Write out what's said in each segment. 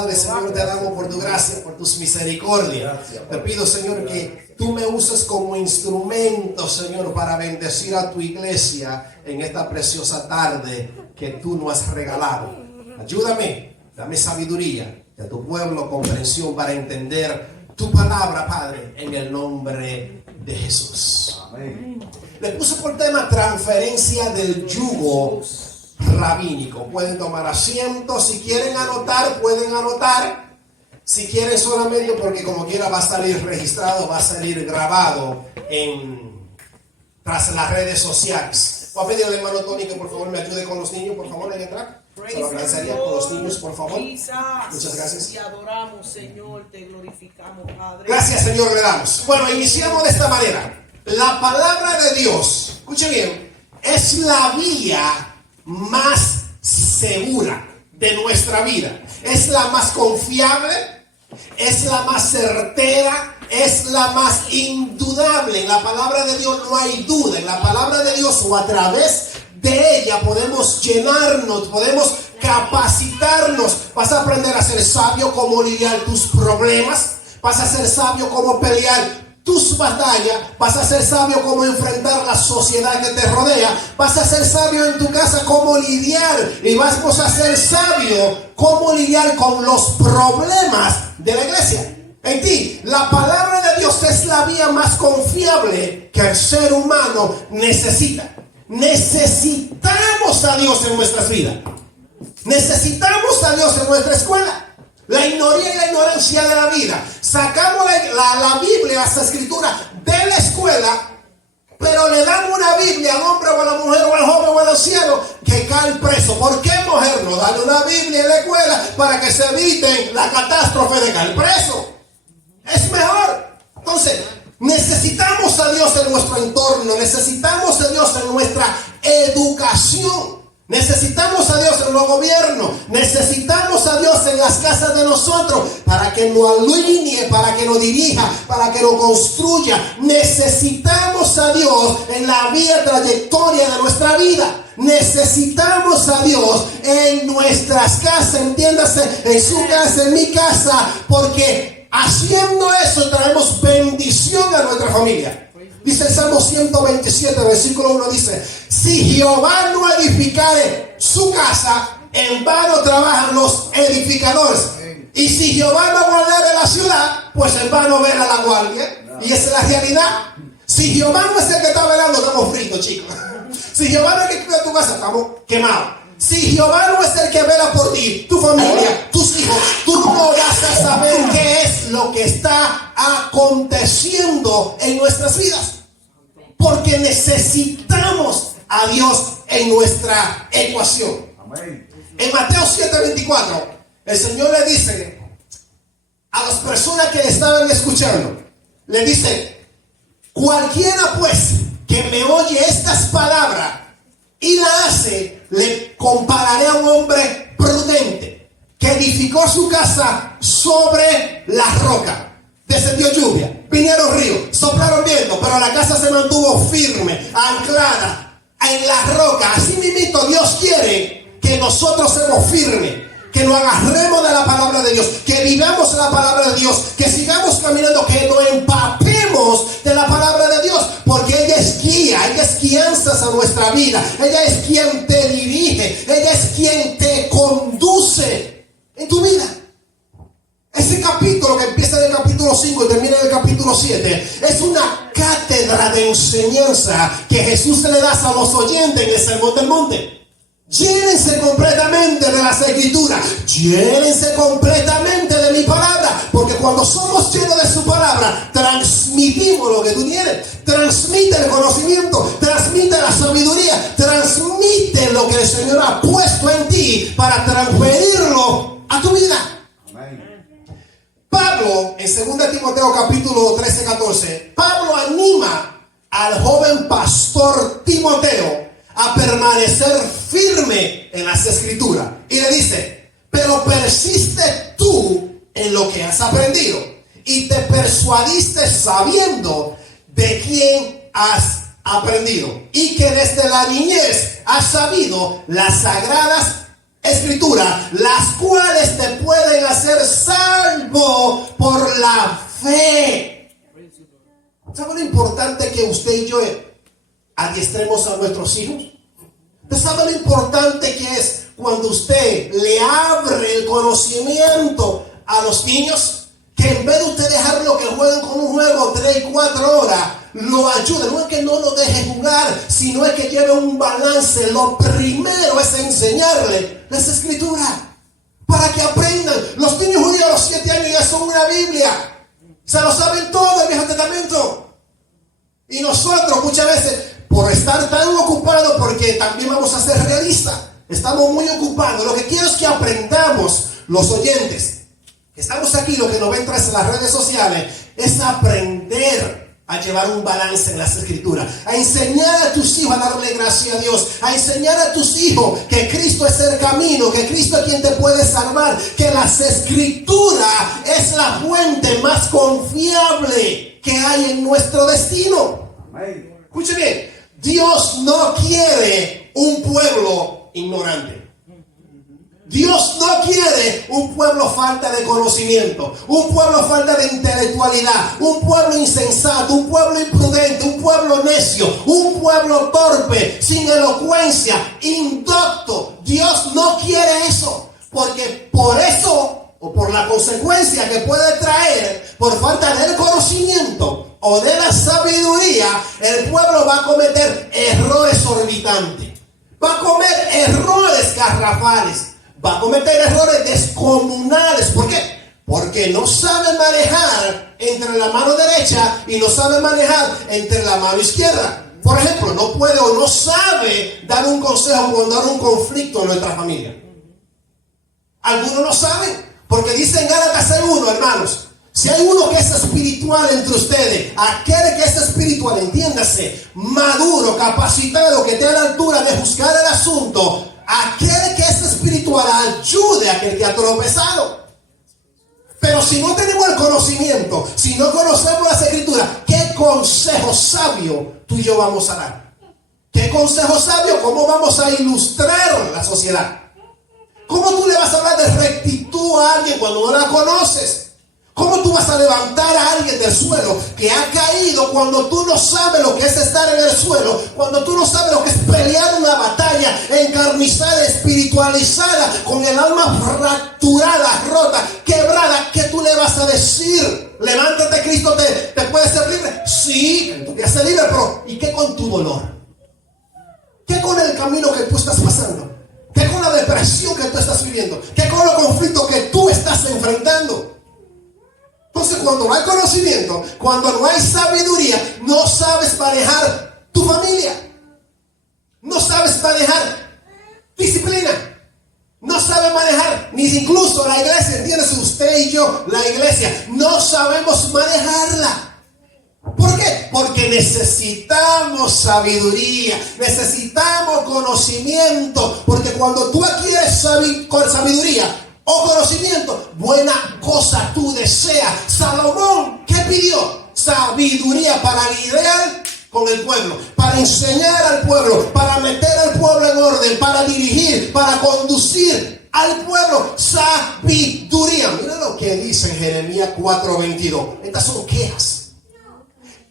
Padre, Señor, te damos por tu gracia, por tus misericordias. Te pido, Señor, que tú me uses como instrumento, Señor, para bendecir a tu iglesia en esta preciosa tarde que tú nos has regalado. Ayúdame, dame sabiduría y a tu pueblo comprensión para entender tu palabra, Padre, en el nombre de Jesús. Amén. Le puse por tema transferencia del yugo rabínico. Pueden tomar asiento. Si quieren anotar, pueden anotar. Si quieren solamente, porque como quiera va a salir registrado, va a salir grabado tras las redes sociales. Voy a pedirle al hermano Tony que por favor me ayude con los niños, por favor, en entrar. Se lo agradecería con los niños, por favor. Muchas gracias. Te adoramos, Señor, te glorificamos, Padre. Gracias, Señor, le damos. Bueno, iniciamos de esta manera. La palabra de Dios, escuche bien, es la vía más segura de nuestra vida. Es la más confiable, es la más certera, es la más indudable. En la palabra de Dios no hay duda. En la palabra de Dios o a través de ella podemos llenarnos, podemos capacitarnos. Vas a aprender a ser sabio cómo lidiar tus problemas. Vas a ser sabio cómo pelear tus batallas. Vas a ser sabio cómo enfrentar la sociedad que te rodea. Vas a ser sabio en tu casa cómo lidiar. Y vamos a ser sabio cómo lidiar con los problemas de la iglesia. En ti, la palabra de Dios es la vía más confiable que el ser humano necesita. Necesitamos a Dios en nuestras vidas. Necesitamos a Dios en nuestra escuela. La ignorancia y la ignorancia de la vida. Sacamos la Biblia, las escrituras de la escuela, pero le dan una Biblia al hombre o a la mujer o al joven o al anciano que cae preso. ¿Por qué, mujer? No darle una Biblia en la escuela para que se eviten la catástrofe de caer preso. Es mejor. Entonces, necesitamos a Dios en nuestro entorno, necesitamos a Dios en nuestra educación, necesitamos a Dios en los gobiernos, necesitamos a Dios en las casas de nosotros para que nos alinee, para que nos dirija, para que nos construya. Necesitamos a Dios en la vía trayectoria de nuestra vida. Necesitamos a Dios en nuestras casas, entiéndase, en su casa, en mi casa, porque haciendo eso traemos bendición a nuestra familia. Dice el Salmo 127, versículo 1, dice: si Jehová no edificare su casa, en vano trabajan los edificadores. Y si Jehová no guardare la ciudad, pues en vano vela la guardia. Y esa es la realidad. Si Jehová no es el que está velando, estamos fritos, chicos. Si Jehová no es el que cuida tu casa, estamos quemados. Si Jehová no es el que vela por ti, tu familia, tus hijos, tú no vas a saber qué es lo que está aconteciendo en nuestras vidas. Porque necesitamos a Dios en nuestra ecuación. Amén. En Mateo 7:24, el Señor le dice a las personas que le estaban escuchando, le dice: cualquiera pues que me oye estas palabras y la hace, le compararé a un hombre prudente que edificó su casa sobre la roca. Descendió lluvia, vinieron ríos, soplaron viento, pero la casa se mantuvo firme, anclada en la roca. Así mismo Dios quiere que nosotros seamos firmes, que nos agarremos de la palabra de Dios, que vivamos la palabra de Dios, que sigamos caminando, que nos empapemos de la palabra de Dios, porque ella es guía, ella es guianzas a nuestra vida, ella es quien te dirige, ella es quien te conduce en tu vida. Ese capítulo que empieza en el capítulo 5 y termina en el capítulo 7 es una cátedra de enseñanza que Jesús le da a los oyentes en el Sermón del Monte. Llénense completamente de las escrituras, llénense completamente de mi palabra, porque cuando somos llenos de su palabra, transmitimos lo que tú tienes. Transmite el conocimiento, transmite la sabiduría, transmite lo que el Señor ha puesto en ti para transferirlo a tu vida. Pablo, en 2 Timoteo capítulo 13-14, Pablo anima al joven pastor Timoteo a permanecer firme en las escrituras. Y le dice: pero persiste tú en lo que has aprendido y te persuadiste sabiendo de quién has aprendido y que desde la niñez has sabido las sagradas escrituras, las cuales te pueden hacer salvo por la fe. ¿Sabe lo importante que usted y yo adiestremos a nuestros hijos? ¿Usted sabe lo importante que es cuando usted le abre el conocimiento a los niños? Que en vez de usted dejarlo que jueguen con un juego 3 y 4 horas, lo ayude. No es que no lo deje jugar, sino es que lleve un balance. Lo primero es enseñarle las escrituras para que aprendan. Los niños judíos a los 7 años ya son una Biblia. Se lo saben todo el Viejo Testamento. Y nosotros muchas veces, por estar tan ocupados, porque también vamos a ser realistas, estamos muy ocupados. Lo que quiero es que aprendamos, los oyentes que estamos aquí, lo que nos ven tras las redes sociales, es aprender a llevar un balance en las escrituras, a enseñar a tus hijos a darle gracias a Dios, a enseñar a tus hijos que Cristo es el camino, que Cristo es quien te puede salvar, que las escrituras es la fuente más confiable que hay en nuestro destino. Escuche bien, Dios no quiere un pueblo ignorante. Dios no quiere un pueblo falta de conocimiento, un pueblo falta de intelectualidad, un pueblo insensato, un pueblo imprudente, un pueblo necio, un pueblo torpe, sin elocuencia, indocto. Dios no quiere eso, porque por eso o por la consecuencia que puede traer por falta del conocimiento o de la sabiduría, el pueblo va a cometer errores orbitantes, va a cometer errores garrafales, va a cometer errores descomunales. ¿Por qué? Porque no sabe manejar entre la mano derecha y no sabe manejar entre la mano izquierda. Por ejemplo, no puede o no sabe dar un consejo cuando hay un conflicto en nuestra familia. Algunos no saben, porque dice en Gálatas 6:1, hermanos, si hay uno que es espiritual entre ustedes, aquel que es espiritual, entiéndase, maduro, capacitado, que esté a la altura de juzgar el asunto, aquel que es espiritual ayude a aquel que ha tropezado. Pero si no tenemos el conocimiento, si no conocemos las escrituras, ¿qué consejo sabio tú y yo vamos a dar? ¿Qué consejo sabio? ¿Cómo vamos a ilustrar la sociedad? ¿Cómo tú le vas a hablar de rectitud a alguien cuando no la conoces? ¿Cómo tú vas a levantar a alguien del suelo que ha caído cuando tú no sabes lo que es estar en el suelo? Cuando tú no sabes lo que es pelear una batalla encarnizada, espiritualizada, con el alma fracturada, rota, quebrada. ¿Qué tú le vas a decir? Levántate, Cristo te puede hacer libre. Sí, tú te hace libre, pero ¿y qué con tu dolor? ¿Qué con el camino que tú estás pasando? ¿Qué con la depresión que tú estás viviendo? ¿Qué con los conflictos que tú estás enfrentando? Entonces, cuando no hay conocimiento, cuando no hay sabiduría, no sabes manejar tu familia, no sabes manejar disciplina, no sabes manejar ni incluso la iglesia. ¿Entiendes? Usted y yo, la iglesia, no sabemos manejarla. ¿Por qué? Porque necesitamos sabiduría, necesitamos conocimiento, porque cuando tú adquieres sabiduría o conocimiento, buena cosa tú deseas. Salomón, ¿qué pidió? Sabiduría para lidiar con el pueblo, para enseñar al pueblo, para meter al pueblo en orden, para dirigir, para conducir al pueblo. Sabiduría. Mira lo que dice en Jeremías 4:22. Estas son quejas.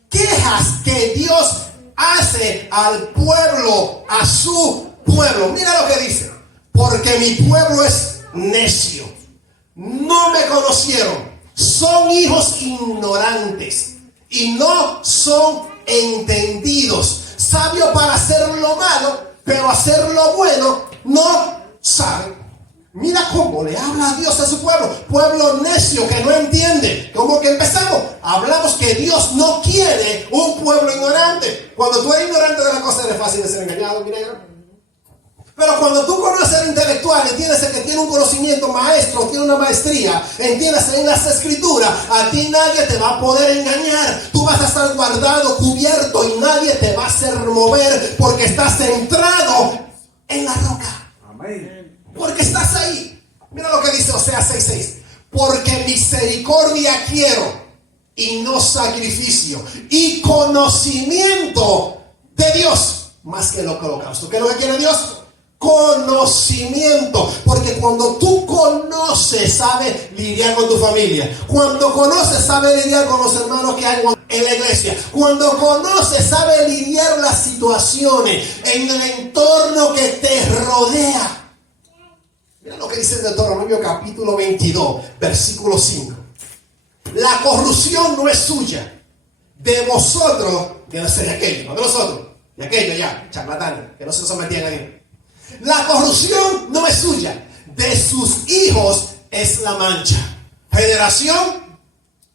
Quejas que Dios hace al pueblo, a su pueblo. Mira lo que dice. Porque mi pueblo es necio, no me conocieron, son hijos ignorantes y no son entendidos. Sabios para hacer lo malo, pero hacer lo bueno no saben. Mira cómo le habla a Dios a su pueblo. Pueblo necio que no entiende. ¿Cómo que empezamos? Hablamos que Dios no quiere un pueblo ignorante. Cuando tú eres ignorante de la cosa, eres fácil de ser engañado. Mira. Pero cuando tú conoces al intelectual, entiendes el que tiene un conocimiento maestro, tiene una maestría, entiendes en las escrituras, a ti nadie te va a poder engañar. Tú vas a estar guardado, cubierto, y nadie te va a hacer mover, porque estás centrado en la roca. Amén. Porque estás ahí. Mira lo que dice Oseas 6:6. Porque misericordia quiero y no sacrificio, y conocimiento de Dios más que el holocausto. ¿Qué es lo que quiere Dios? Conocimiento. Porque cuando tú conoces, sabes lidiar con tu familia. Cuando conoces, sabes lidiar con los hermanos que hay en la iglesia. Cuando conoces, sabes lidiar las situaciones en el entorno que te rodea. Mira lo que dice el Deuteronomio capítulo 22, versículo 5. La corrupción no es suya, de vosotros, que no sé de aquello, no de nosotros, de aquello ya, charlatanes, que no se sometían a Dios. La corrupción no es suya, de sus hijos es la mancha. Generación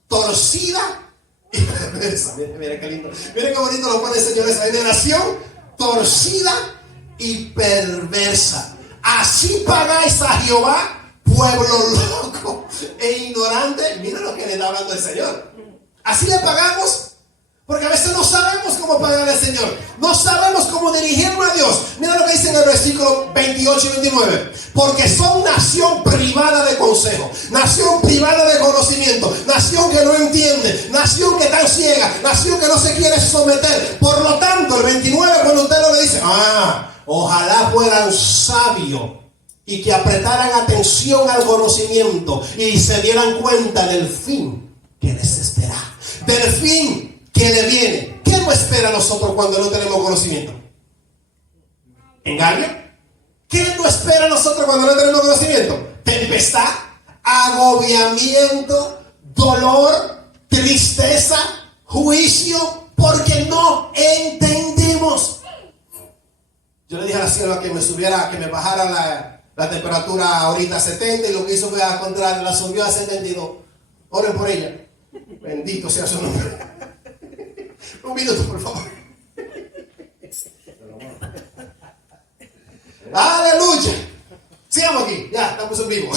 torcida y perversa. Mira qué lindo, mira qué bonito lo pone el Señor. Esa generación torcida y perversa. Así pagáis a Jehová, pueblo loco e ignorante. Mira lo que le está hablando el Señor. Así le pagamos. Porque a veces no sabemos cómo pagar al Señor. No sabemos cómo dirigirnos a Dios. Mira lo que dice en el versículo 28 y 29. Porque son nación privada de consejo, nación privada de conocimiento, nación que no entiende, nación que está ciega, nación que no se quiere someter. Por lo tanto, el 29, cuando usted lo dice, ojalá fueran sabios y que apretaran atención al conocimiento y se dieran cuenta del fin que les espera, del fin que le viene. ¿Qué nos espera a nosotros cuando no tenemos conocimiento? ¿Engaño? ¿Qué nos espera a nosotros cuando no tenemos conocimiento? Tempestad, agobiamiento, dolor, tristeza, juicio, porque no entendemos. Yo le dije a la sierva que me bajara la temperatura ahorita a 70, y lo que hizo fue al contrario, la subió a 72. Oren por ella. Bendito sea su nombre. Un minuto, por favor. Aleluya. Sigamos aquí. Ya, estamos en vivo.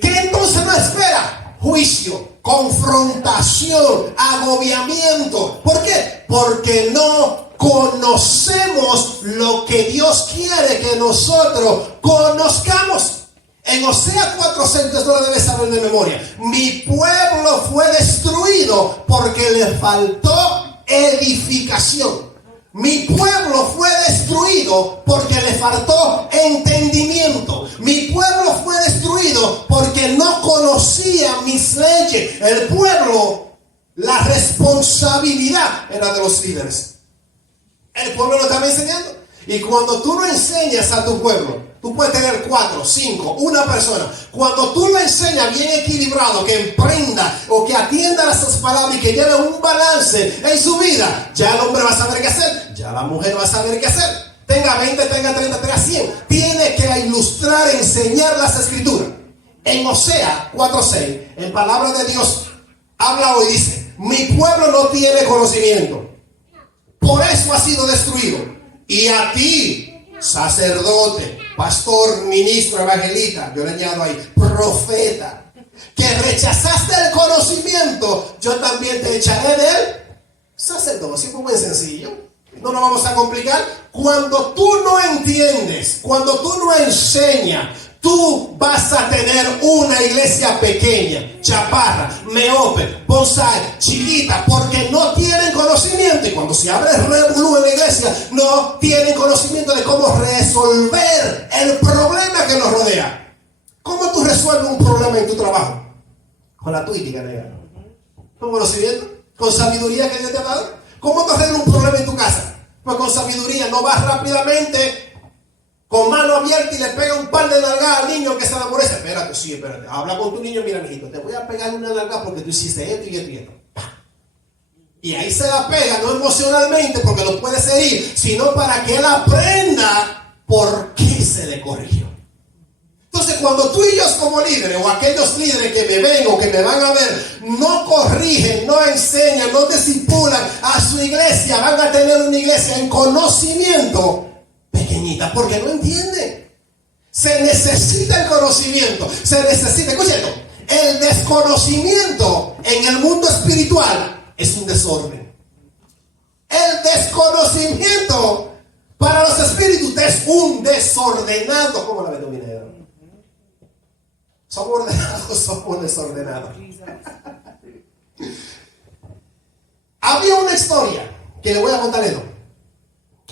¿Qué entonces nos espera? Juicio, confrontación, agobiamiento. ¿Por qué? Porque no conocemos lo que Dios quiere que nosotros conozcamos. En Osea 4:6, esto lo debes saber de memoria. Mi pueblo fue destruido porque le faltó edificación. Mi pueblo fue destruido porque le faltó entendimiento. Mi pueblo fue destruido porque no conocía mis leyes. El pueblo, la responsabilidad era de los líderes. El pueblo lo estaba enseñando. Y cuando tú no enseñas a tu pueblo, tú puedes tener 4, 5, una persona. Cuando tú lo enseñas bien equilibrado, que emprenda o que atienda a esas palabras y que lleve un balance en su vida, ya el hombre va a saber qué hacer, ya la mujer va a saber qué hacer. Tenga 20, tenga 30, tenga 100. Tiene que ilustrar, enseñar las escrituras. En Osea 4:6, en palabra de Dios, habla hoy, dice: mi pueblo no tiene conocimiento, por eso ha sido destruido. Y a ti, sacerdote, pastor, ministro, evangelista, yo le añado ahí, profeta, que rechazaste el conocimiento, yo también te echaré de él. Sacerdocio, fue muy sencillo. No nos vamos a complicar. Cuando tú no entiendes, cuando tú no enseñas, tú vas a tener una iglesia pequeña, chaparra, meope, bonsai, chiquita, porque no tienen conocimiento. Y cuando se abre el revolú en la iglesia, no tienen conocimiento de cómo resolver el problema que nos rodea. ¿Cómo tú resuelves un problema en tu trabajo? Con la tuítica, nega. ¿Con conocimiento? ¿Con sabiduría que Dios te ha dado? ¿Cómo tú arreglas un problema en tu casa? Pues con sabiduría. No vas rápidamente con mano abierta y le pega un par de nalgadas al niño que se enamorece. Espérate. Habla con tu niño, mira, mijito, te voy a pegar una nalgada porque tú hiciste esto y esto y esto. Y ahí se la pega, no emocionalmente porque lo puedes herir, sino para que él aprenda por qué se le corrigió. Entonces, cuando tú y yo como líderes, o aquellos líderes que me ven o que me van a ver, no corrigen, no enseñan, no discipulan a su iglesia, van a tener una iglesia en conocimiento pequeñita, porque no entienden. Se necesita el conocimiento, se necesita, escuchen esto, el desconocimiento en el mundo espiritual es un desorden. El desconocimiento para los espíritus es un desordenado. ¿Cómo la ves, dominador? ¿Somos ordenados? Somos desordenados. Había una historia que le voy a contar esto.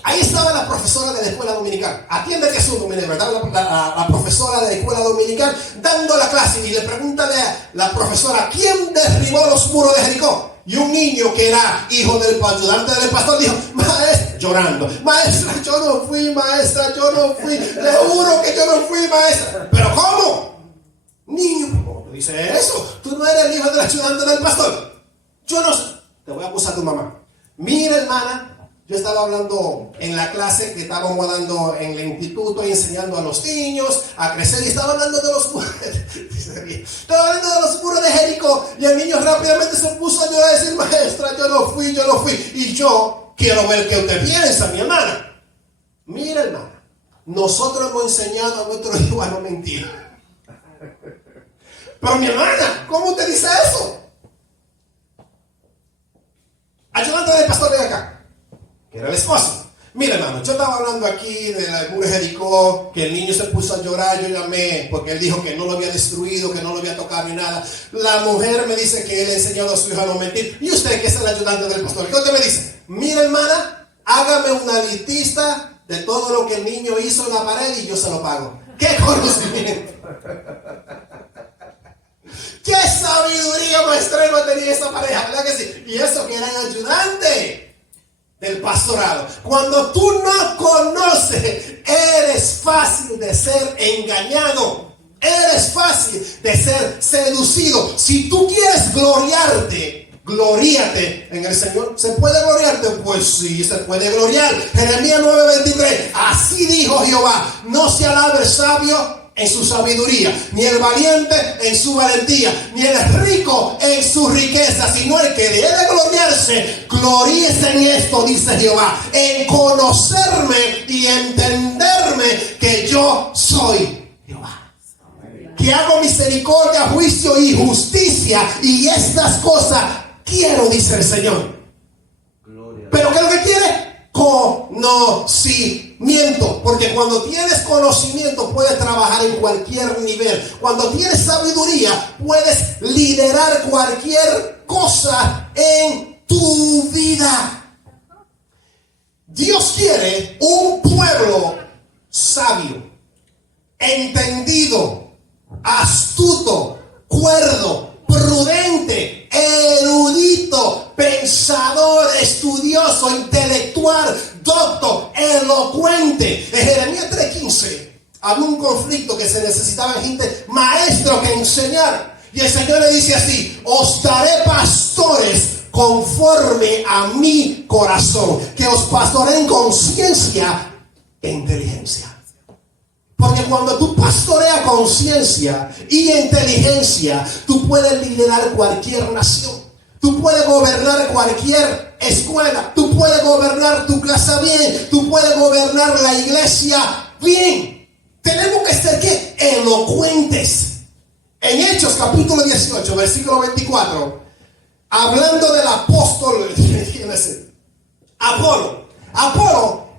Ahí estaba la profesora de la escuela dominical. Atiende que es un dominical, ¿verdad? La profesora de la escuela dominical dando la clase y le pregunta a la profesora: ¿quién derribó los muros de Jericó? Y un niño que era hijo del ayudante del pastor dijo: maestra, llorando, maestra, yo no fui, maestra, yo no fui, le juro que yo no fui, maestra. ¿Pero cómo? Niño, ¿cómo te dice eso? Tú no eres el hijo del ayudante del pastor. Yo no sé. Te voy a acusar a tu mamá. Mira, hermana, yo estaba hablando en la clase que estábamos dando en el instituto y enseñando a los niños a crecer, y estaba hablando de los muros. Estaba hablando de los muros de Jericó, y el niño rápidamente se puso a llorar y decir: maestra, yo no fui. Y yo quiero ver qué usted piensa, mi hermana. Mira, hermana, nosotros hemos enseñado a nuestros hijos a no mentir. Pero mi hermana, ¿cómo usted dice eso? Ayudante del pastor de acá, que era el esposo. Mira, hermano, yo estaba hablando aquí del muro de Jericó, que el niño se puso a llorar. Yo llamé porque él dijo que no lo había destruido, que no lo había tocado ni nada. La mujer me dice que él ha enseñado a su hijo a no mentir. Y usted, que es el ayudante del pastor, ¿qué usted me dice? Mira, hermana, hágame una listita de todo lo que el niño hizo en la pared y yo se lo pago. ¡Qué conocimiento! ¡Qué sabiduría más extrema tenía esa pareja! ¿Verdad que sí? Y eso que eran ayudante del pastorado. Cuando tú no conoces, eres fácil de ser engañado. Eres fácil de ser seducido. Si tú quieres gloríate en el Señor. ¿Se puede gloriarte? Pues sí, se puede gloriar. Jeremías 9:23. Así dijo Jehová: no se alabe el sabio en su sabiduría, ni el valiente en su valentía, ni el rico en su riqueza, sino el que debe gloriarse, gloríese en esto, dice Jehová, en conocerme y entenderme que yo soy Jehová, que hago misericordia, juicio y justicia, y estas cosas quiero, dice el Señor. ¿Pero qué es lo que quiere? Conocimiento, porque cuando tienes conocimiento puedes trabajar en cualquier nivel. Cuando tienes sabiduría puedes liderar cualquier cosa en tu vida. Dios quiere un pueblo sabio, entendido, astuto, cuerdo, prudente, erudito, pensador, estudioso, intelectual, docto, elocuente. En Jeremías 3:15 había un conflicto que se necesitaba gente maestro que enseñar. Y el Señor le dice así: os daré pastores conforme a mi corazón, que os pastoreen con ciencia e inteligencia. Porque cuando tú pastoreas con ciencia y inteligencia, tú puedes liderar cualquier nación. Tú puedes gobernar cualquier escuela. Tú puedes gobernar tu casa bien. Tú puedes gobernar la iglesia bien. Tenemos que ser ¿qué? Elocuentes. En Hechos capítulo 18, versículo 24, hablando del apóstol Apolo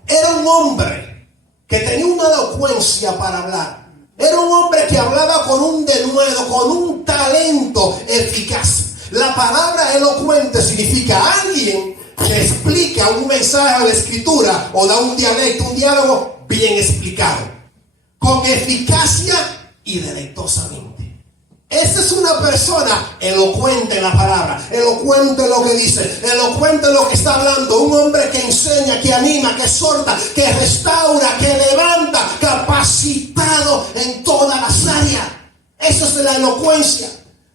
era un hombre que tenía una elocuencia para hablar. Era un hombre que hablaba con un denuedo, con un talento eficaz. La palabra elocuente significa alguien que explica un mensaje de la escritura o da un dialecto, un diálogo bien explicado, con eficacia y deleitosamente. Esa es una persona elocuente en la palabra, elocuente en lo que dice, elocuente en lo que está hablando. Un hombre que enseña, que anima, que exhorta, que restaura, que levanta, capacitado en todas las áreas. Eso es la elocuencia.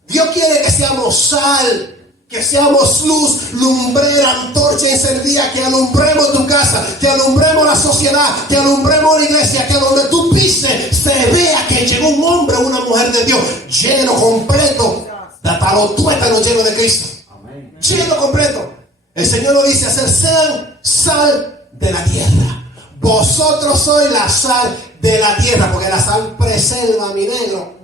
Dios quiere que seamos sal, que seamos luz, lumbrera, antorcha encendida, que alumbremos tu casa, que alumbremos la sociedad, que alumbremos la iglesia, que donde tú pises se vea que llegó un hombre o una mujer de Dios lleno, completo, hasta los tuétanos llenos de Cristo. Amén. Lleno, completo. El Señor nos dice: hacer sean sal de la tierra. Vosotros sois la sal de la tierra, porque la sal preserva, mi negro.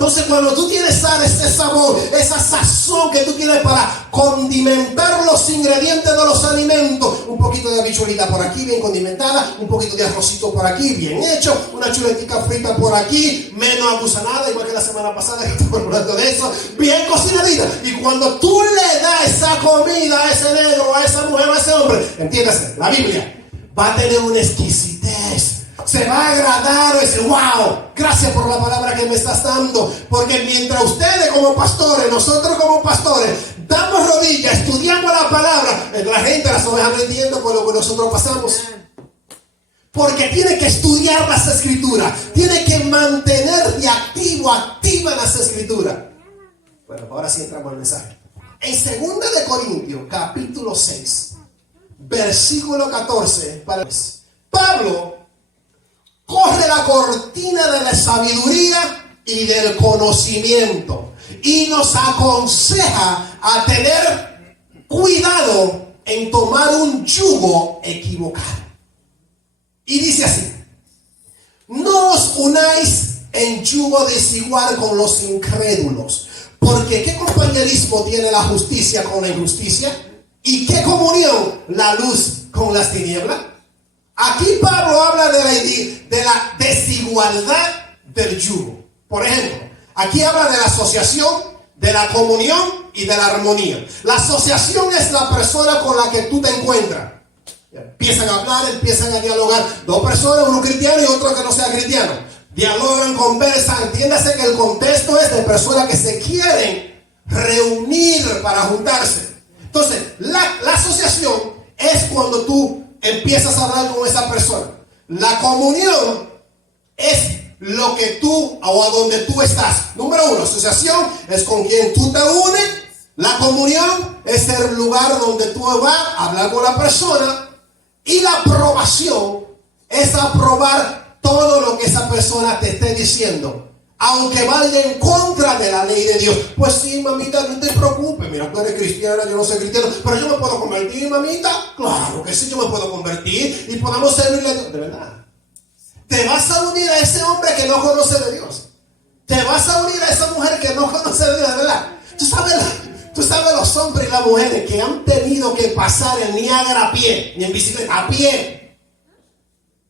Entonces, cuando tú tienes sal, ese sabor, esa sazón que tú tienes para condimentar los ingredientes de los alimentos, un poquito de habichuelita por aquí bien condimentada, un poquito de arrocito por aquí bien hecho, una chuletica frita por aquí, menos agusanada, igual que la semana pasada que estamos hablando de eso, bien cocinadita. Y cuando tú le das esa comida a ese negro, a esa mujer, a ese hombre, entiéndase, la Biblia va a tener una exquisitez. Se va a agradar o decir, wow, gracias por la palabra que me estás dando. Porque mientras ustedes como pastores, nosotros como pastores, damos rodillas, estudiamos la palabra, la gente, las ovejas no entienden por lo que nosotros pasamos. Porque tiene que estudiar las escrituras, tiene que mantener de activa las escrituras. Bueno, ahora sí entramos al mensaje. En 2 de Corintios, capítulo 6, versículo 14, Pablo corre la cortina de la sabiduría y del conocimiento y nos aconseja a tener cuidado en tomar un yugo equivocado. Y dice así: no os unáis en yugo desigual con los incrédulos, porque ¿qué compañerismo tiene la justicia con la injusticia? ¿Y qué comunión la luz con las tinieblas? Aquí Pablo habla de la desigualdad del yugo. Por ejemplo, aquí habla de la asociación, de la comunión y de la armonía. La asociación es la persona con la que tú te encuentras. Empiezan a hablar, empiezan a dialogar. Dos personas, uno cristiano y otro que no sea cristiano. Dialogan, conversan. Entiéndase que el contexto es de personas que se quieren reunir para juntarse. Entonces, la asociación es cuando tú empiezas a hablar con esa persona. La comunión es lo que tú o a donde tú estás. Número 1, asociación es con quien tú te unes. La comunión es el lugar donde tú vas a hablar con la persona. Y la aprobación es aprobar todo lo que esa persona te esté diciendo, aunque vaya en contra de la ley de Dios. Pues sí, mamita, no te preocupes. Mira, tú eres cristiana, yo no soy cristiano, pero yo me puedo convertir, mamita. Claro que sí, yo me puedo convertir y podemos servirle. De verdad. Te vas a unir a ese hombre que no conoce de Dios. Te vas a unir a esa mujer que no conoce de Dios, de verdad. Tú sabes los hombres y las mujeres que han tenido que pasar el Niágara a pie, ni en bicicleta, a pie.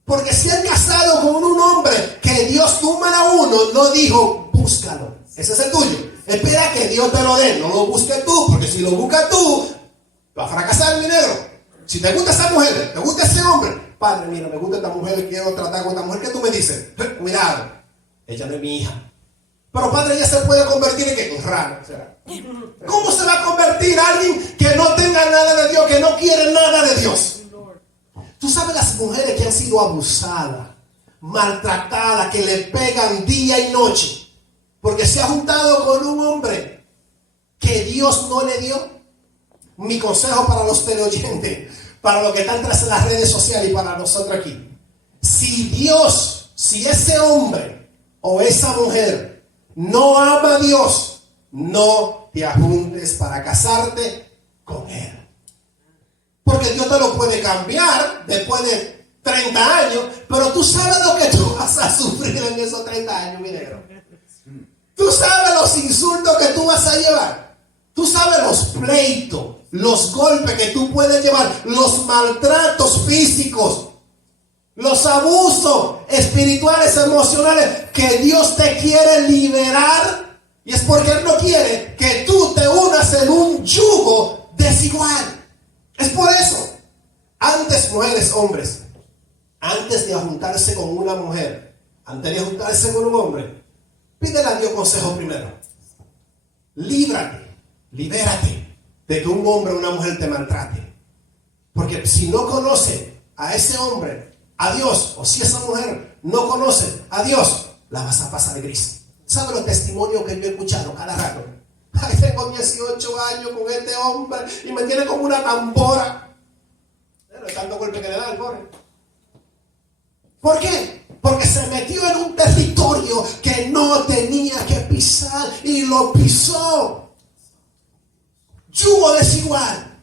Porque se han casado con un hombre que Dios número 1 no dijo, búscalo. Ese es el tuyo. Espera que Dios te lo dé. No lo busques tú, porque si lo buscas tú, vas a fracasar, mi negro. Si te gusta esa mujer, te gusta ese hombre. Padre, mira, me gusta esta mujer, quiero tratar con esta mujer. ¿Qué tú me dices? Cuidado, ella no es mi hija. Pero padre, ella se puede convertir en qué? Raro, ¿será? ¿Cómo se va a convertir alguien que no tenga nada de Dios, que no quiere nada de Dios? Tú sabes las mujeres que han sido abusadas, maltratadas, que le pegan día y noche, porque se ha juntado con un hombre que Dios no le dio. Mi consejo para los teleoyentes, para los que están tras las redes sociales y para nosotros aquí: si ese hombre o esa mujer no ama a Dios, no te ajuntes para casarte con él. Porque Dios te lo puede cambiar después de 30 años, pero tú sabes lo que tú vas a sufrir en esos 30 años, mi negro. Tú sabes los insultos que tú vas a llevar. Tú sabes los pleitos, los golpes que tú puedes llevar, los maltratos físicos, los abusos espirituales, emocionales, que Dios te quiere liberar. Y es porque Él no quiere que tú te unas en un yugo desigual. Es por eso. Antes, mujeres, hombres, antes de juntarse con una mujer, antes de juntarse con un hombre, pídele a Dios consejo primero. Libérate de que un hombre o una mujer te maltrate. Porque si no conoce a ese hombre, a Dios, o si esa mujer no conoce a Dios, la vas a pasar gris. ¿Sabe los testimonios que yo he escuchado cada rato? Ay, tengo 18 años con este hombre y me tiene como una tambora. De tanto golpe que le da el pobre. ¿Por qué? Porque se metió en un territorio que no tenía que pisar y lo pisó. Yugo desigual.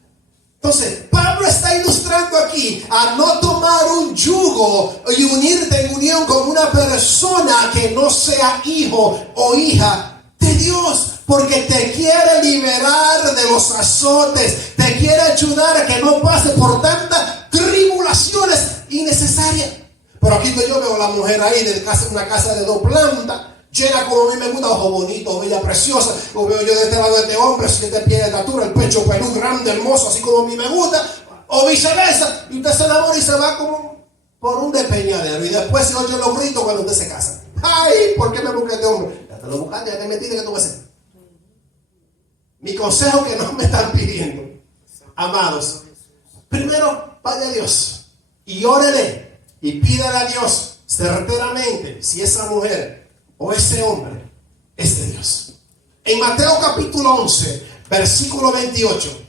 Entonces, Pablo está ilustrando aquí a no tomar un yugo y unirte en unión con una persona que no sea hijo o hija de Dios. Porque te quiere liberar de los azotes, te quiere ayudar a que no pase por tantas tribulaciones innecesarias. Pero aquí yo veo a la mujer ahí de una casa de 2 plantas, llena como a mí me gusta, ojo bonito, bella, preciosa. Lo veo yo de este lado de este hombre, 7 pies de estatura, el pecho peludo, grande, hermoso, así como a mí me gusta. O viceversa, y usted se enamora y se va como por un despeñadero. Y después se oyen los gritos cuando usted se casa. Ay, ¿por qué me busca este hombre? Ya te lo buscaste, ya te metiste, ¿qué tú vas a hacer? Mi consejo que no me están pidiendo, amados, primero vaya a Dios y órele y pídale a Dios certeramente si esa mujer o ese hombre es de Dios. En Mateo capítulo 11, versículo 28,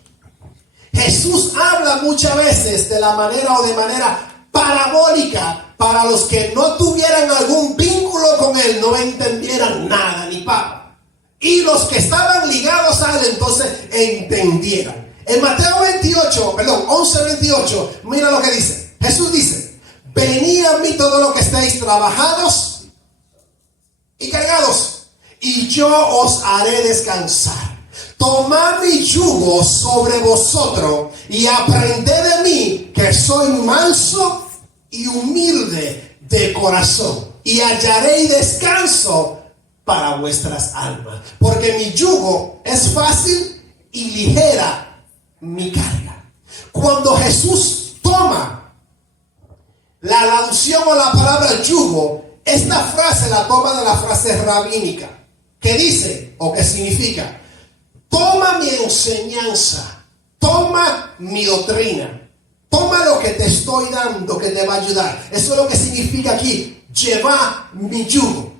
Jesús habla muchas veces de la manera o de manera parabólica para los que no tuvieran algún vínculo con él, no entendieran nada ni papa. Y los que estaban ligados a él entonces entendieran. En Mateo 11, 28, mira lo que dice. Jesús dice: venid a mí todos los que estéis trabajados y cargados, y yo os haré descansar. Tomad mi yugo sobre vosotros y aprended de mí, que soy manso y humilde de corazón, y hallaréis descanso para vuestras almas, porque mi yugo es fácil y ligera mi carga. Cuando Jesús toma la alusión o la palabra yugo, esta frase la toma de la frase rabínica, que dice o que significa: toma mi enseñanza, toma mi doctrina, toma lo que te estoy dando que te va a ayudar. Eso es lo que significa aquí, llevar mi yugo.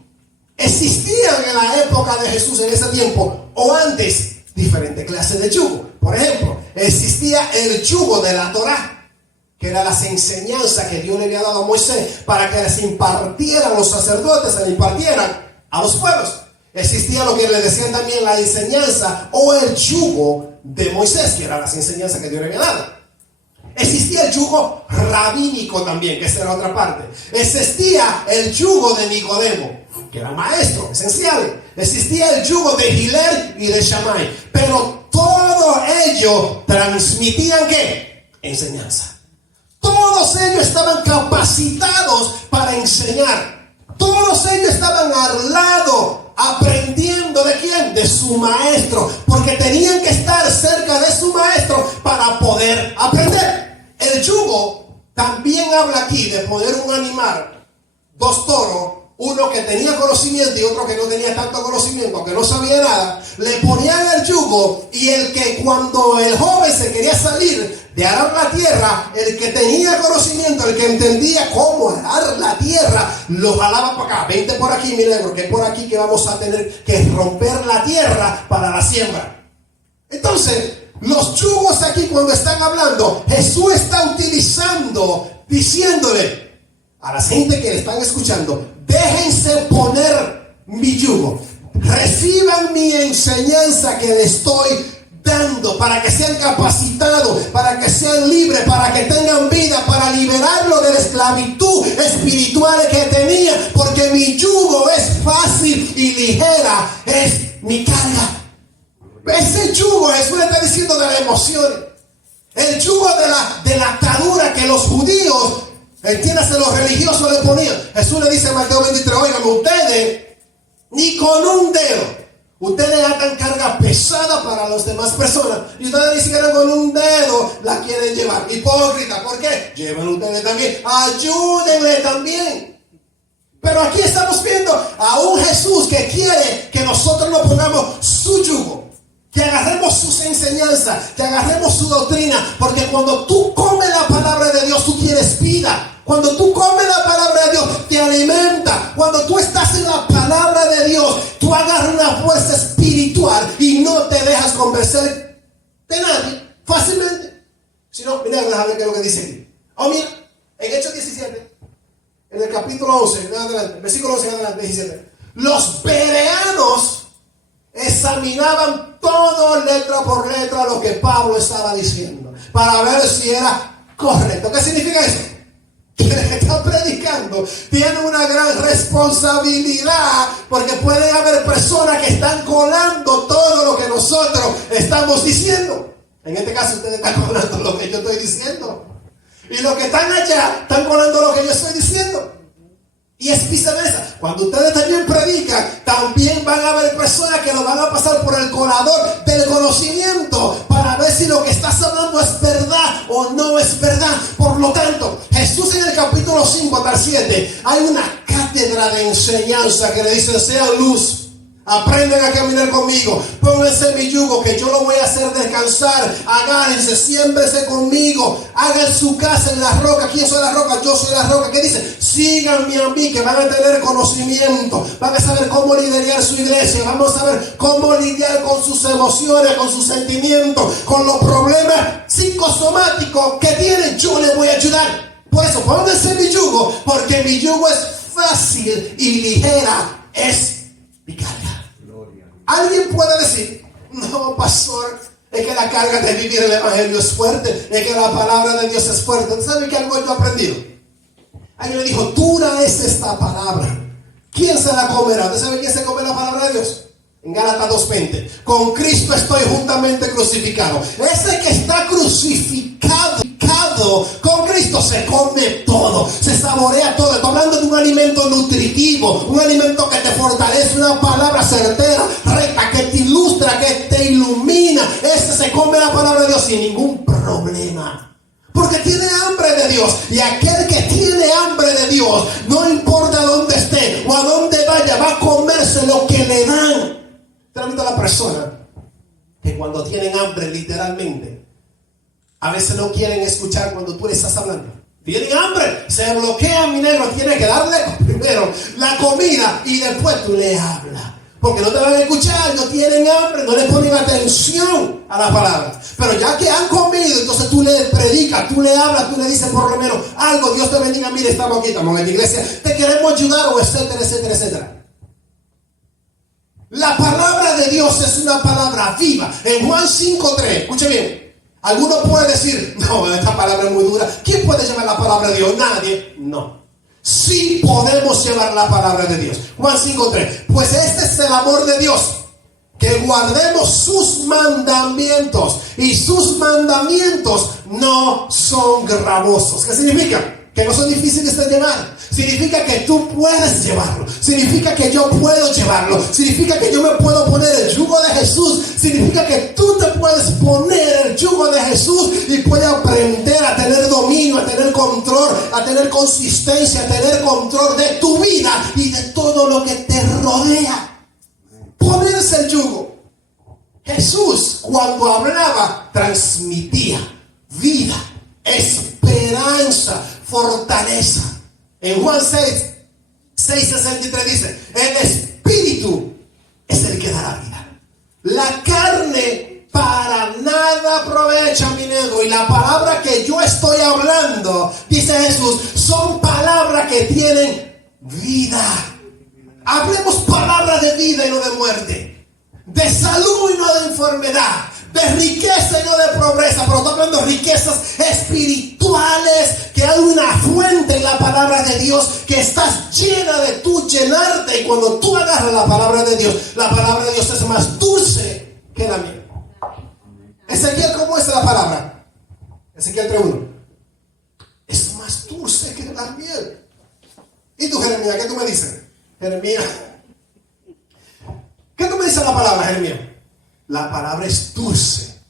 Existían en la época de Jesús, en ese tiempo o antes, diferentes clases de yugo. Por ejemplo, existía el yugo de la Torá, que eran las enseñanzas que Dios le había dado a Moisés para que les impartieran los sacerdotes, se le impartieran a los pueblos. Existía lo que le decían también la enseñanza o el yugo de Moisés, que eran las enseñanzas que Dios le había dado. Existía el yugo rabínico también, que esa era otra parte. Existía el yugo de Nicodemo, que era maestro, esencial. Existía el yugo de Giler y de Shammai. Pero todo ello transmitían ¿qué? Enseñanza. Todos ellos estaban capacitados para enseñar. Todos ellos estaban al lado, aprendiendo ¿de quién? De su maestro, porque tenían que estar cerca de su maestro para poder aprender. El yugo también habla aquí de poder animar dos toros, uno que tenía conocimiento y otro que no tenía tanto conocimiento, que no sabía nada. Le ponían el yugo, y el que cuando el joven se quería salir de arar la tierra, el que tenía conocimiento, el que entendía cómo arar la tierra, lo jalaba para acá. Vente por aquí, mi negro, que es por aquí que vamos a tener que romper la tierra para la siembra. Entonces, los yugos aquí, cuando están hablando, Jesús está utilizando, diciéndole a la gente que le están escuchando: déjense poner mi yugo, reciban mi enseñanza que les estoy dando, para que sean capacitados, para que sean libres, para que tengan vida, para liberarlo de la esclavitud espiritual que tenía, porque mi yugo es fácil y ligera es mi carga. Ese yugo Jesús le está diciendo de la emoción, el yugo de la atadura que los judíos, entiéndase, los religiosos le ponían. Jesús le dice en Mateo 23: oigan, ustedes ni con un dedo, ustedes atan carga pesada para las demás personas, y ustedes ni siquiera con un dedo la quieren llevar. Hipócrita, ¿por qué? Lleven ustedes también, ayúdenle también. Pero aquí estamos viendo a un Jesús que quiere que nosotros nos pongamos su yugo, que agarremos sus enseñanzas, que agarremos su doctrina, porque cuando tú comes la palabra de Dios, tú tienes vida. Cuando tú comes la palabra de Dios, te alimenta. Cuando tú estás en la palabra de Dios, tú agarras una fuerza espiritual y no te dejas convencer de nadie fácilmente. Si no, mira, déjame ver qué es lo que dice aquí. Oh, mira, en Hechos 17, en el capítulo 11, en adelante, versículo 11 en adelante, 17. Los bereanos examinaban todo letra por letra lo que Pablo estaba diciendo, para ver si era correcto. ¿Qué significa eso? Que el que está predicando tiene una gran responsabilidad, porque pueden haber personas que están colando todo lo que nosotros estamos diciendo. En este caso, ustedes están colando lo que yo estoy diciendo, y los que están allá están colando lo que yo estoy diciendo. Y es viceversa. Cuando ustedes también predican, también van a haber personas que lo van a pasar por el colador del conocimiento para ver si lo que estás hablando es verdad o no es verdad. Por lo tanto, Jesús en el capítulo 5 hasta el 7, hay una cátedra de enseñanza que le dice: sean luz. Aprendan a caminar conmigo. Pónganse mi yugo, que yo lo voy a hacer descansar. Agárrense, siémbrese conmigo. Hagan su casa en la roca. ¿Quién soy la roca? Yo soy la roca. ¿Qué dice? Síganme a mí, que van a tener conocimiento. Van a saber cómo liderar su iglesia. Vamos a saber cómo lidiar con sus emociones, con sus sentimientos, con los problemas psicosomáticos que tienen. Yo les voy a ayudar. Por eso, pónganse mi yugo, porque mi yugo es fácil y ligera es mi carga. Alguien puede decir: no, pastor, es que la carga de vivir el evangelio es fuerte, es que la palabra de Dios es fuerte. ¿Sabe qué algo yo he aprendido? Alguien me dijo: dura es esta palabra, ¿quién se la comerá? ¿Usted sabe quién se come la palabra de Dios? En Gálatas 2:20, con Cristo estoy juntamente crucificado. Ese que está crucificado con Cristo se come todo, se saborea todo. Estoy hablando de un alimento nutritivo, un alimento que te fortalece, una palabra certera, recta, que te ilustra, que te ilumina. Ese se come la palabra de Dios sin ningún problema, porque tiene hambre de Dios. Y aquel que tiene hambre de Dios, no importa dónde esté o a dónde vaya, va a comerse lo que le dan. Te invito a la persona que cuando tienen hambre, literalmente, a veces no quieren escuchar cuando tú le estás hablando. Tienen hambre, se bloquean, mi negro. Tienes que darle primero la comida y después tú le hablas. Porque no te van a escuchar, no tienen hambre, no le ponen atención a la palabra. Pero ya que han comido, entonces tú le predicas, tú le hablas, tú le dices por lo menos algo. Dios te bendiga, mire, estamos aquí, estamos en la iglesia, te queremos ayudar, o etcétera, etcétera, etcétera. La palabra de Dios es una palabra viva. En Juan 5:3, escuche bien. Algunos pueden decir: no, esta palabra es muy dura. ¿Quién puede llevar la palabra de Dios? Nadie. No. Sí podemos llevar la palabra de Dios. Juan 5:3. Pues este es el amor de Dios, que guardemos sus mandamientos. Y sus mandamientos no son gravosos. ¿Qué significa? Que no son difíciles de llevar. Significa que tú puedes llevarlo. Significa que yo puedo llevarlo. Significa que yo me puedo poner el yugo de Jesús. Significa que tú te puedes poner el yugo de Jesús y puedes aprender a tener dominio, a tener control, a tener consistencia, a tener control de tu vida y de todo lo que te rodea. Ponerse el yugo. Jesús, cuando hablaba, transmitía vida, esperanza, fortaleza. En Juan 6:63 dice: el Espíritu es el que da la vida. La carne para nada aprovecha, mi negro. Y la palabra que yo estoy hablando, dice Jesús, son palabras que tienen vida. Hablemos palabras de vida y no de muerte, de salud y no de enfermedad, de riqueza y no de pobreza. Pero estoy hablando de riquezas espirituales, que hay una fuente en la palabra de Dios, que estás llena de tú llenarte. Y cuando tú agarras la palabra de Dios es más dulce que la miel. Ezequiel, ¿cómo es la palabra? Ezequiel 3:1. Es más dulce que la miel. ¿Y tú, Jeremías, qué tú me dices? Jeremías, ¿qué tú me dices la palabra, Jeremías? La palabra es dulce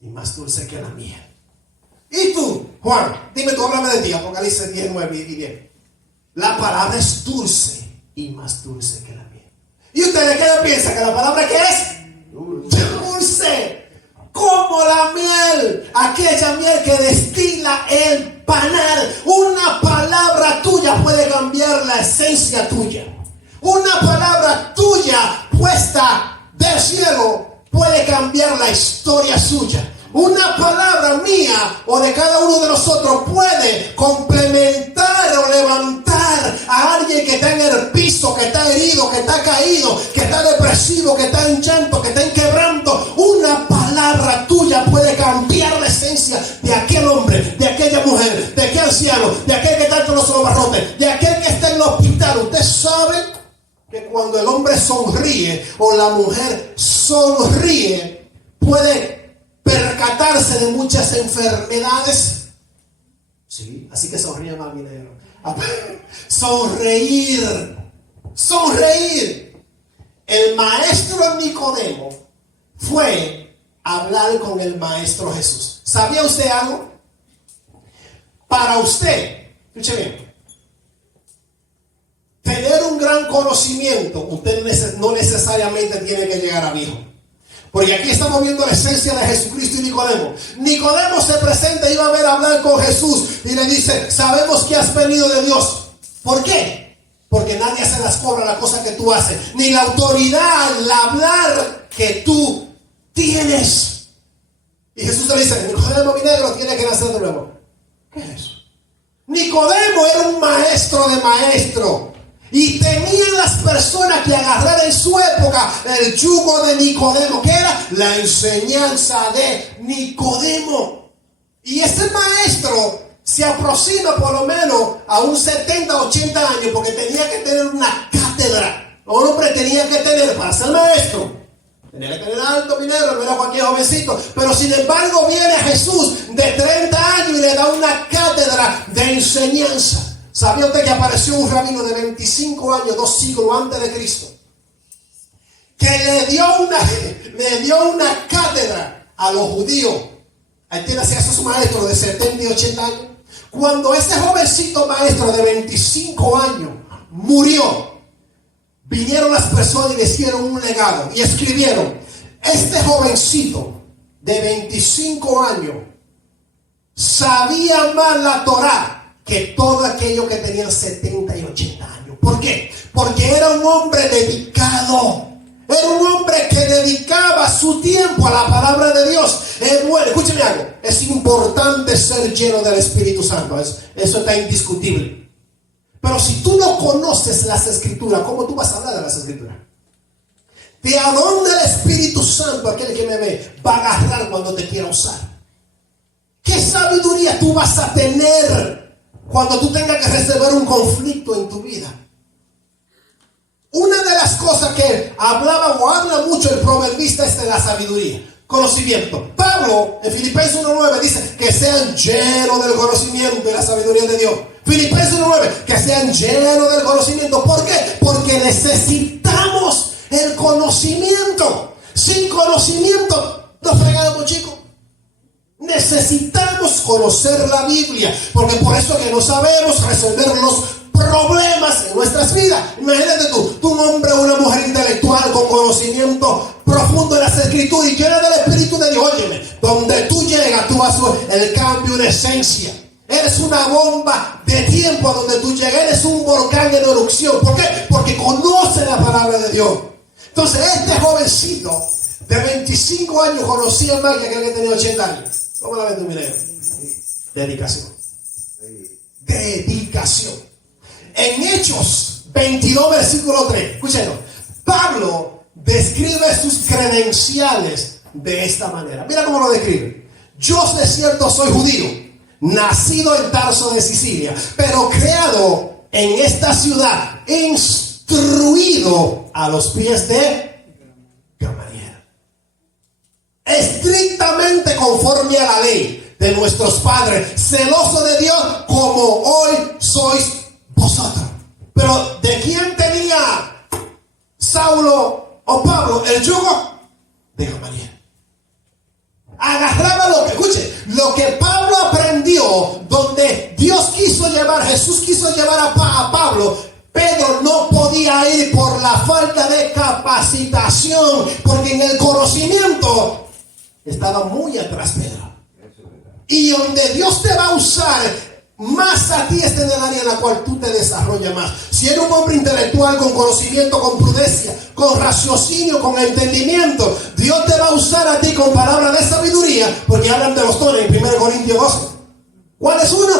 y más dulce que la miel. ¿Y tú, Juan? Dime tú, háblame de ti, Apocalipsis 10:9 y 10. La palabra es dulce y más dulce que la miel. ¿Y ustedes qué piensan? ¿Que la palabra qué es? Dulce. Como la miel. Aquella miel que destila el panal. Una palabra tuya puede cambiar la esencia tuya. Una palabra tuya puesta del cielo puede cambiar la historia suya. Una palabra mía o de cada uno de nosotros puede complementar o levantar a alguien que está en el piso, que está herido, que está caído, que está depresivo, que está en llanto, que está en quebranto. Una palabra tuya puede cambiar la esencia de aquel hombre, de aquella mujer, de aquel anciano, de aquel que está entre los barrotes, de aquel que está en el hospital. Usted sabe que cuando el hombre sonríe o la mujer sonríe, puede percatarse de muchas enfermedades. Sí, así que sonríe más, mi negro. Sonreír. Sonreír. El maestro Nicodemo fue a hablar con el maestro Jesús. ¿Sabía usted algo? Para usted, escuche bien, tener un gran conocimiento, usted no necesariamente tiene que llegar a viejo. Porque aquí estamos viendo la esencia de Jesucristo y Nicodemo. Nicodemo se presenta y va a ver a hablar con Jesús y le dice: sabemos que has venido de Dios. ¿Por qué? Porque nadie se las cobra la cosa que tú haces, ni la autoridad, el hablar que tú tienes. Y Jesús le dice: Nicodemo, mi negro, tiene que nacer de nuevo. ¿Qué es eso? Nicodemo era un maestro de maestro. Y tenían las personas que agarrar en su época el yugo de Nicodemo, que era la enseñanza de Nicodemo. Y ese maestro se aproxima por lo menos a un 70, 80 años, porque tenía que tener una cátedra. Un hombre tenía que tener para ser maestro. Tenía que tener alto dinero, no era cualquier jovencito. Pero sin embargo viene Jesús de 30 años y le da una cátedra de enseñanza. ¿Sabía usted que apareció un rabino de 25 años, 2 siglos antes de Cristo, que le dio una cátedra a los judíos? Ahí tiene así a sus maestros de 70 y 80 años. Cuando ese jovencito maestro de 25 años murió, vinieron las personas y le hicieron un legado y escribieron: este jovencito de 25 años sabía más la Torá que todo aquello que tenían 70 y 80 años. ¿Por qué? Porque era un hombre dedicado. Era un hombre que dedicaba su tiempo a la palabra de Dios. Bueno, escúcheme algo. Es importante ser lleno del Espíritu Santo. Eso está indiscutible. Pero si tú no conoces las Escrituras, ¿cómo tú vas a hablar de las Escrituras? ¿De a dónde el Espíritu Santo, aquel que me ve, va a agarrar cuando te quiera usar? ¿Qué sabiduría tú vas a tener cuando tú tengas que resolver un conflicto en tu vida? Una de las cosas que hablaba o habla mucho el proverbista es de la sabiduría, conocimiento. Pablo en Filipenses 1:9 dice que sean llenos del conocimiento y la sabiduría de Dios. Filipenses 1:9, que sean llenos del conocimiento. ¿Por qué? Porque necesitamos el conocimiento. Sin conocimiento nos fregamos, chicos. Necesitamos conocer la Biblia, porque por eso que no sabemos resolver los problemas en nuestras vidas. Imagínate tú un hombre o una mujer intelectual con conocimiento profundo de las Escrituras y llena del Espíritu de Dios. Óyeme, donde tú llegas, tú haces el cambio en esencia. Eres una bomba de tiempo donde tú llegas, eres un volcán en erupción. ¿Por qué? Porque conoce la palabra de Dios. Entonces este jovencito de 25 años conocía más que aquel que tenía 80 años. ¿Cómo la ves tú, mi negro? Dedicación. Dedicación. En Hechos 22, versículo 3, escúchenlo. Pablo describe sus credenciales de esta manera. Mira cómo lo describe. Yo de cierto soy judío, nacido en Tarso de Sicilia, pero creado en esta ciudad, instruido a los pies de Gamaliel, estrictamente conforme a la ley de nuestros padres, celoso de Dios como hoy sois vosotros. Pero ¿de quién tenía Saulo o Pablo el yugo? De Gamaliel. Agarraba lo que Pablo aprendió, donde Dios quiso llevar, Jesús quiso llevar a Pablo. Pedro no podía ir por la falta de capacitación, porque en el conocimiento estaba muy atrás Pedro. Y donde Dios te va a usar más a ti es en el área en la cual tú te desarrollas más. Si eres un hombre intelectual con conocimiento, con prudencia, con raciocinio, con entendimiento, Dios te va a usar a ti con palabras de sabiduría, porque hablan de los dones en 1 Corintios 12. ¿Cuál es uno?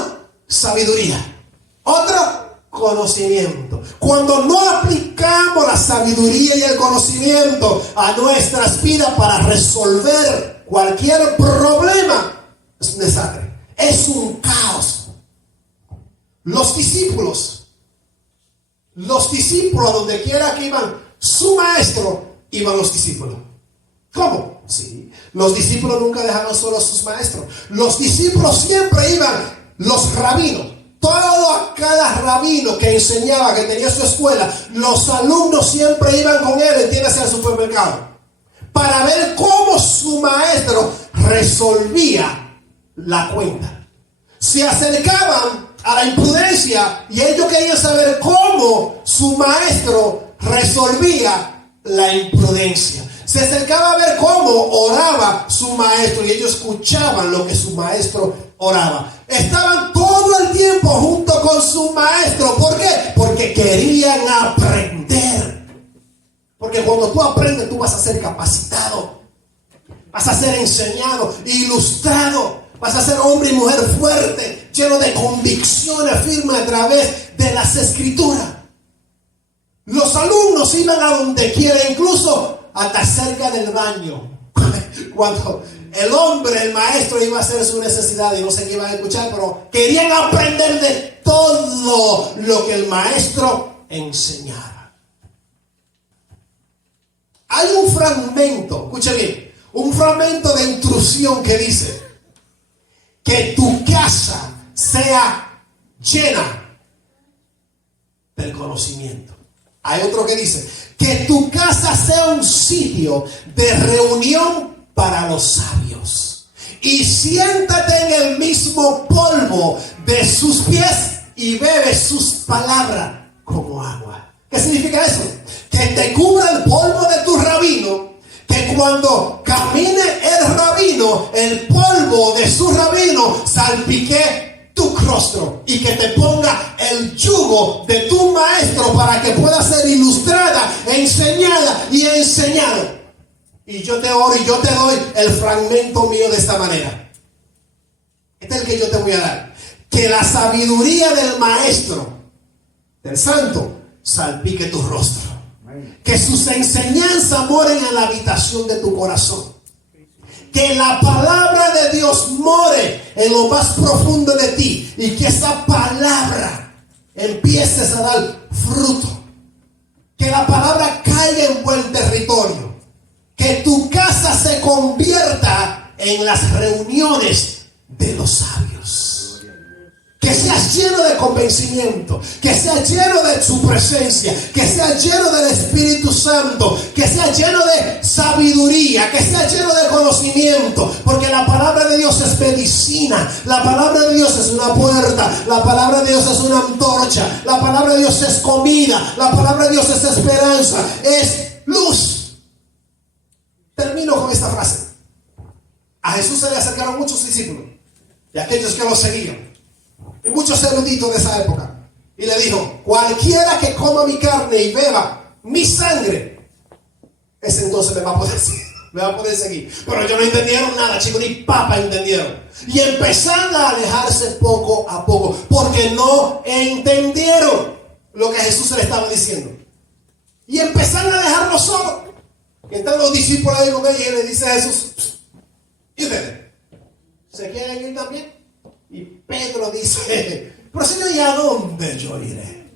Sabiduría. Otro, conocimiento. Cuando no aplicamos la sabiduría y el conocimiento a nuestras vidas para resolver cualquier problema, es un desastre, es un caos. Los discípulos a donde quiera que iban su maestro, iban los discípulos. ¿Cómo? Sí, los discípulos nunca dejaban solos a sus maestros. Los discípulos siempre iban los rabinos, cada rabino que enseñaba, que tenía su escuela, los alumnos siempre iban con él, entiéndase, al supermercado, para ver cómo su maestro resolvía la cuenta. Se acercaban a la imprudencia y ellos querían saber cómo su maestro resolvía la imprudencia. Se acercaba a ver cómo oraba su maestro y ellos escuchaban lo que su maestro oraba. Estaban todo el tiempo junto con su maestro. ¿Por qué? Porque querían aprender. Porque cuando tú aprendes, tú vas a ser capacitado, vas a ser enseñado, ilustrado, vas a ser hombre y mujer fuerte, lleno de convicciones firmes a través de las escrituras. Los alumnos iban a donde quiera, incluso hasta cerca del baño. Cuando el hombre, el maestro, iba a hacer su necesidad y no sé qué iban a escuchar, pero querían aprender de todo lo que el maestro enseñaba. Hay un fragmento, escuche bien, un fragmento de instrucción que dice que tu casa sea llena del conocimiento. Hay otro que dice que tu casa sea un sitio de reunión para los sabios, y siéntate en el mismo polvo de sus pies y bebe sus palabras como agua. ¿Qué significa eso? Que te cubra el polvo de tu rabino, que cuando camine el rabino, el polvo de su rabino salpique tu rostro, y que te ponga el yugo de tu maestro para que pueda ser ilustrada, enseñada y enseñada. Y yo te oro y yo te doy el fragmento mío de esta manera. Este es el que yo te voy a dar. Que la sabiduría del maestro, del santo, salpique tu rostro. Que sus enseñanzas moren en la habitación de tu corazón. Que la palabra de Dios more en lo más profundo de ti, y que esa palabra empieces a dar fruto. Que la palabra caiga en buen territorio. Que tu casa se convierta en las reuniones de los sabios. Que seas lleno de convencimiento, que seas lleno de su presencia, que seas lleno del Espíritu Santo, que seas lleno de sabiduría, que seas lleno de conocimiento, porque la palabra de Dios es medicina, la palabra de Dios es una puerta, la palabra de Dios es una antorcha, la palabra de Dios es comida, la palabra de Dios es esperanza, es luz. Termino con esta frase. A Jesús se le acercaron muchos discípulos y aquellos que lo seguían, y muchos eruditos de esa época, y le dijo: cualquiera que coma mi carne y beba mi sangre, ese entonces me va a poder seguir. Pero ellos no entendieron nada, chicos, ni papa entendieron, y empezaron a alejarse poco a poco, porque no entendieron lo que Jesús se le estaba diciendo, y empezaron a dejarlo solo. Y están los discípulos ahí con ellos, y le dice a Jesús: ¿y ustedes? ¿Se quieren ir también? Y Pedro dice: pero Señor, ¿y a dónde yo iré?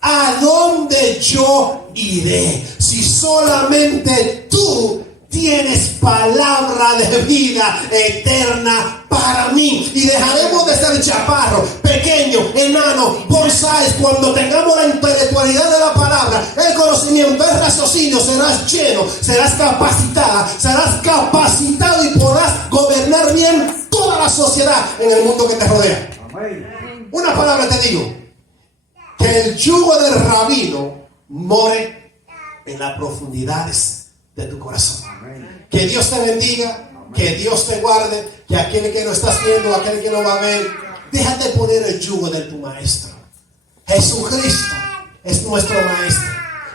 ¿A dónde yo iré? Si solamente tú tienes palabra de vida eterna para mí. Y dejaremos de ser chaparro, pequeño, enano, bonsáis. Cuando tengamos la intelectualidad de la palabra, el conocimiento, el raciocinio, serás lleno, serás capacitada, serás capacitado, y podrás gobernar bien toda la sociedad en el mundo que te rodea. Amén. Una palabra te digo: que el yugo del rabino more en las profundidades de tu corazón. Amén. Que Dios te bendiga. Amén. Que Dios te guarde. Que aquel que no estás viendo, aquel que no va a ver, déjate poner el yugo de tu maestro. Jesucristo es nuestro maestro,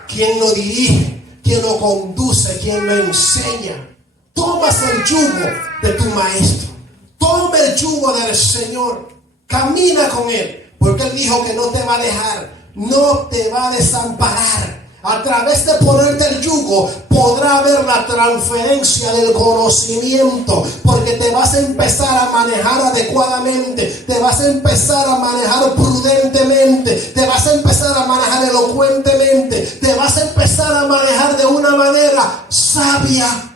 quien nos dirige, quien nos conduce, quien nos enseña. Tomas el yugo de tu maestro, toma el yugo del Señor, camina con Él, porque Él dijo que no te va a dejar, no te va a desamparar. A través de ponerte el yugo podrá haber la transferencia del conocimiento, porque te vas a empezar a manejar adecuadamente, te vas a empezar a manejar prudentemente, te vas a empezar a manejar elocuentemente, te vas a empezar a manejar de una manera sabiamente.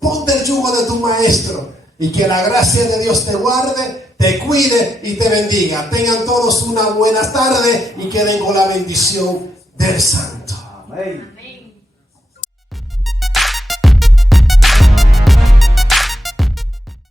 Ponte el yugo de tu maestro y Y que la gracia de Dios te guarde, te cuide y te bendiga. Tengan todos una buena tarde y queden con la bendición del Santo. Amén.